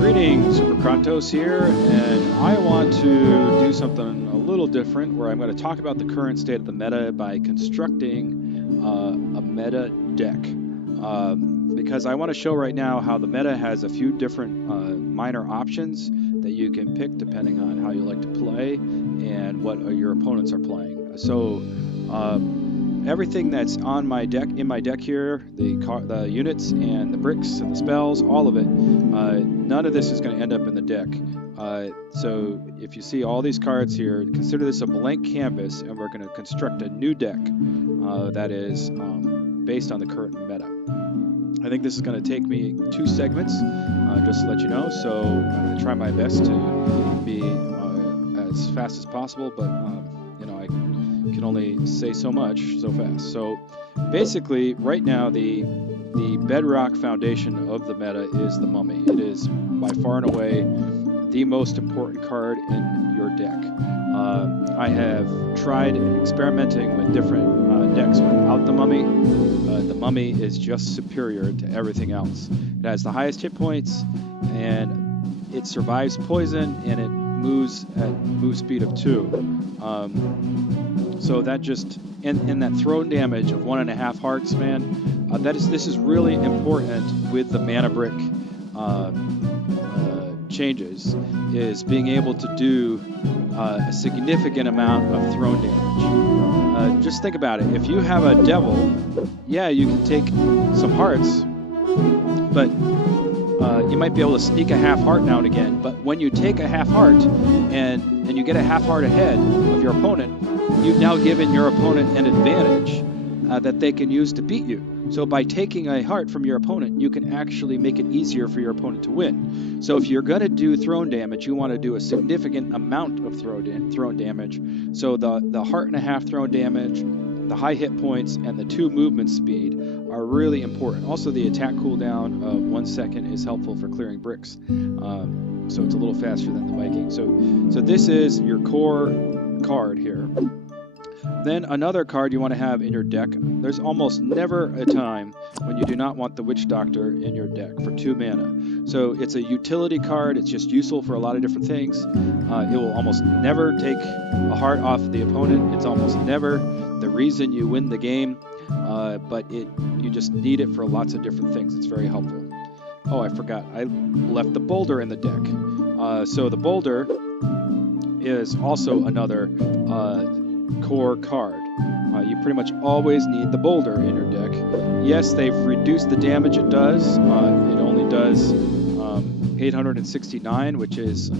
Greetings, Super Kratos here, and I want to do something a little different where I'm going to talk about the current state of the meta by constructing a meta deck. Because I want to show right now how the meta has a few different minor options that you can pick depending on how you like to play and what your opponents are playing. So everything that's on my deck, in my deck here, the units and the bricks and the spells, all of it, none of this is going to end up in the deck. So if you see all these cards here, consider this a blank canvas, and we're going to construct a new deck that is based on the current meta. I think this is going to take me 2 segments, just to let you know, so I'm going to try my best to be as fast as possible, but you know, I can only say so much so fast. So basically, right now, the bedrock foundation of the meta is the Mummy. It is by far and away the most important card in your deck. I have tried experimenting with different decks without the Mummy. The Mummy is just superior to everything else. It has the highest hit points, and it survives poison, and it moves at move speed of 2. So that just, and that thrown damage of 1.5 hearts, man, this is really important with the mana brick changes, is being able to do a significant amount of thrown damage. Just think about it. If you have a devil, yeah, you can take some hearts, but you might be able to sneak a half heart now and again. But when you take a half heart and you get a half heart ahead of your opponent, you've now given your opponent an advantage that they can use to beat you. So by taking a heart from your opponent, you can actually make it easier for your opponent to win. So if you're going to do thrown damage, you want to do a significant amount of thrown damage. So the heart and a half thrown damage, the high hit points, and the 2 movement speed are really important. Also, the attack cooldown of 1 second is helpful for clearing bricks. So it's a little faster than the Viking. So this is your core card here. Then another card you want to have in your deck. There's almost never a time when you do not want the Witch Doctor in your deck for 2 mana. So it's a utility card. It's just useful for a lot of different things. It will almost never take a heart off the opponent. It's almost never the reason you win the game, but you just need it for lots of different things. It's very helpful. Oh, I forgot. I left the Boulder in the deck. So the Boulder is also another core card. You pretty much always need the Boulder in your deck. Yes, they've reduced the damage it does. It only does 869, which is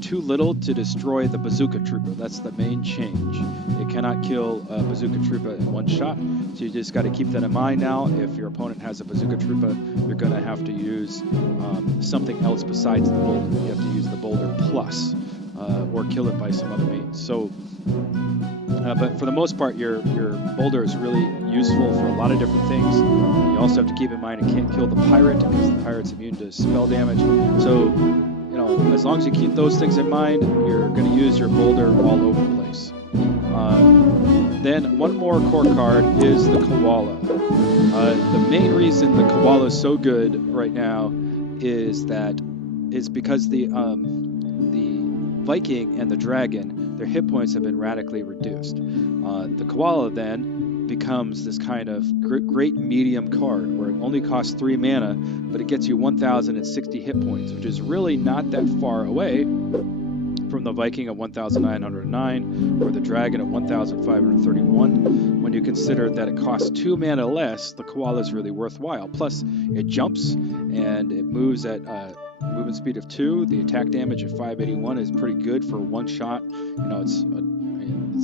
too little to destroy the Bazooka Trooper. That's the main change. It cannot kill a Bazooka Trooper in 1 shot, so you just got to keep that in mind now. If your opponent has a Bazooka Trooper, you're going to have to use something else besides the Boulder. You have to use the Boulder Plus, or kill it by some other means. So, but for the most part, your Boulder is really useful for a lot of different things. You also have to keep in mind it can't kill the Pirate because the Pirate's immune to spell damage. So, you know, as long as you keep those things in mind, you're going to use your Boulder all over the place. Then one more core card is the Koala. The main reason the Koala is so good right now is because the Viking and the Dragon, their hit points have been radically reduced. The Koala then becomes this kind of great medium card where it only costs 3 mana, but it gets you 1,060 hit points, which is really not that far away from the Viking at 1,909 or the Dragon at 1,531. When you consider that it costs 2 mana less, the Koala is really worthwhile. Plus, it jumps and it moves at movement speed of 2. The attack damage at 581 is pretty good for 1 shot. You know, its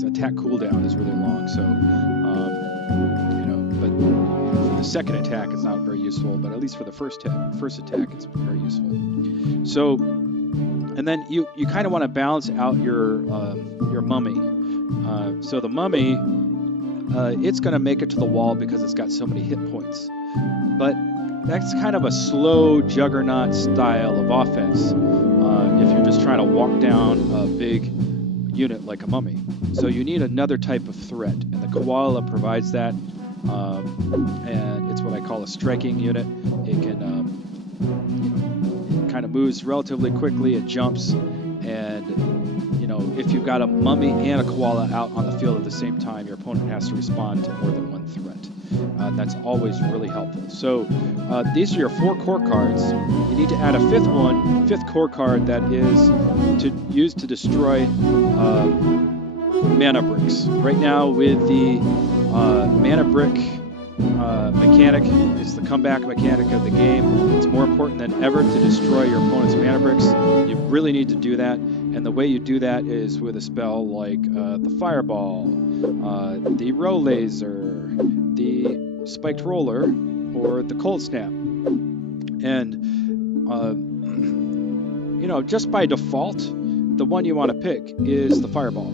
attack cooldown is really long, so you know. But for the second attack, it's not very useful. But at least for the first attack, it's very useful. So, and then you kind of want to balance out your Mummy. So the Mummy, it's going to make it to the wall because it's got so many hit points, but that's kind of a slow juggernaut style of offense if you're just trying to walk down a big unit like a Mummy. So you need another type of threat, and the Koala provides that. And it's what I call a striking unit. It can kind of moves relatively quickly. It jumps, and if you've got a mummy and a koala out on the field at the same time, your opponent has to respond to more than one threat. That's always really helpful. So these are your 4 core cards. You need to add a fifth core card that is used to destroy mana bricks. Right now with the mana brick mechanic, it's the comeback mechanic of the game. It's more important than ever to destroy your opponent's mana bricks. You really need to do that, and the way you do that is with a spell like the Fireball, the Row Laser, the Spiked Roller, or the Cold Snap. And just by default, the one you want to pick is the Fireball.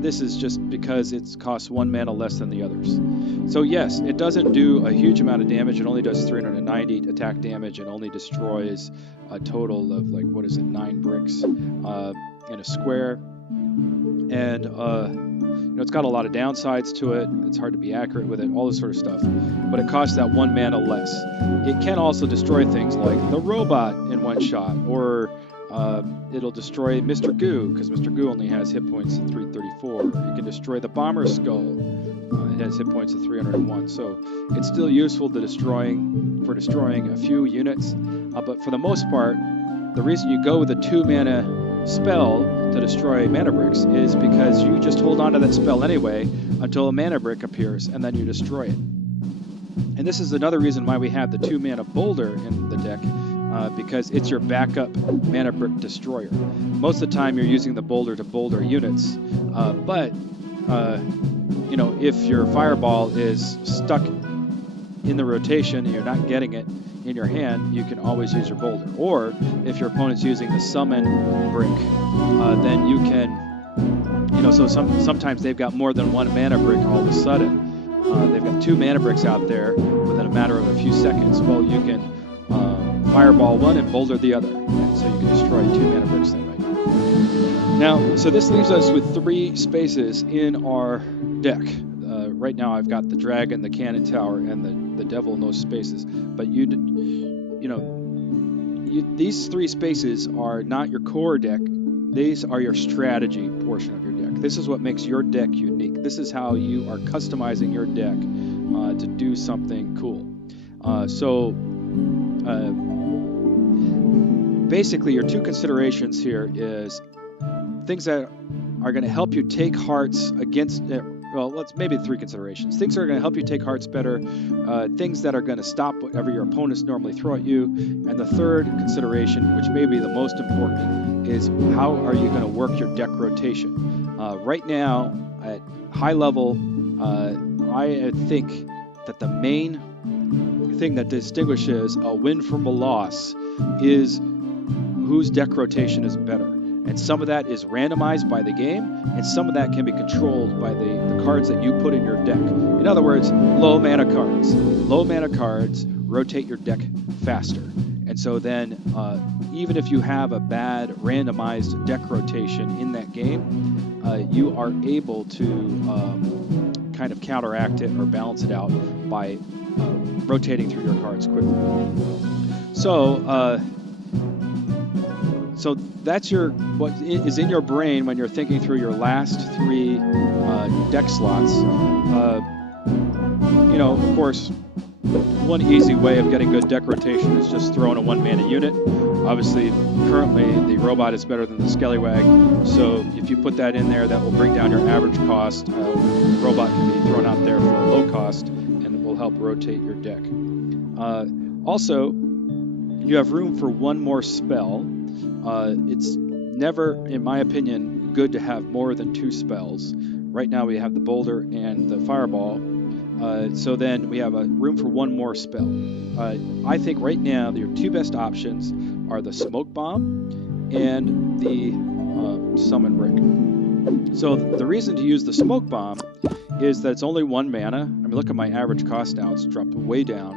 This is just because it costs 1 mana less than the others. So yes, it doesn't do a huge amount of damage. It only does 390 attack damage and only destroys a total of 9 bricks in a square. And it's got a lot of downsides to it. It's hard to be accurate with it, all this sort of stuff. But it costs that 1 mana less. It can also destroy things like the robot in one shot, or it'll destroy Mr. Goo, because Mr. Goo only has hit points of 334. You can destroy the Bomber Skull. It has hit points of 301. So it's still useful for destroying a few units. But for the most part, the reason you go with a 2 mana spell to destroy mana bricks is because you just hold on to that spell anyway until a mana brick appears, and then you destroy it. And this is another reason why we have the 2 mana boulder in the deck. Because it's your backup mana brick destroyer. Most of the time you're using the boulder to boulder units, but if your Fireball is stuck in the rotation and you're not getting it in your hand, you can always use your boulder. Or if your opponent's using the summon brick, then you can, so sometimes they've got more than 1 mana brick all of a sudden. They've got 2 mana bricks out there within a matter of a few seconds. Well, you can Fireball one and boulder the other, and so you can destroy 2 mana bricks that way. Now, so this leaves us with 3 spaces in our deck. Right now, I've got the dragon, the cannon tower, and the devil in those spaces. But these 3 spaces are not your core deck. These are your strategy portion of your deck. This is what makes your deck unique. This is how you are customizing your deck to do something cool. Basically, your 2 considerations here is things that are going to help you take hearts against, maybe 3 considerations. Things that are going to help you take hearts better, things that are going to stop whatever your opponents normally throw at you, and the 3rd consideration, which may be the most important, is how are you going to work your deck rotation. Right now, at high level, I think that the main thing that distinguishes a win from a loss is whose deck rotation is better. And some of that is randomized by the game, and some of that can be controlled by the cards that you put in your deck. In other words, low mana cards. Low mana cards rotate your deck faster. And so then, even if you have a bad randomized deck rotation in that game, you are able to kind of counteract it or balance it out by rotating through your cards quickly. So that's what is in your brain when you're thinking through your last 3 deck slots. Of course, one easy way of getting good deck rotation is just throwing a 1 mana unit. Obviously, currently the robot is better than the Skellywag, so if you put that in there, that will bring down your average cost. Robot can be thrown out there for a low cost, and it will help rotate your deck. Also, you have room for 1 more spell. It's never, in my opinion, good to have more than 2 spells. Right now we have the Boulder and the Fireball. So then we have a room for 1 more spell. I think right now your 2 best options are the Smoke Bomb and the Summon Brick. So the reason to use the Smoke Bomb is that it's only 1 mana. I mean, look at my average cost now. It's dropped way down.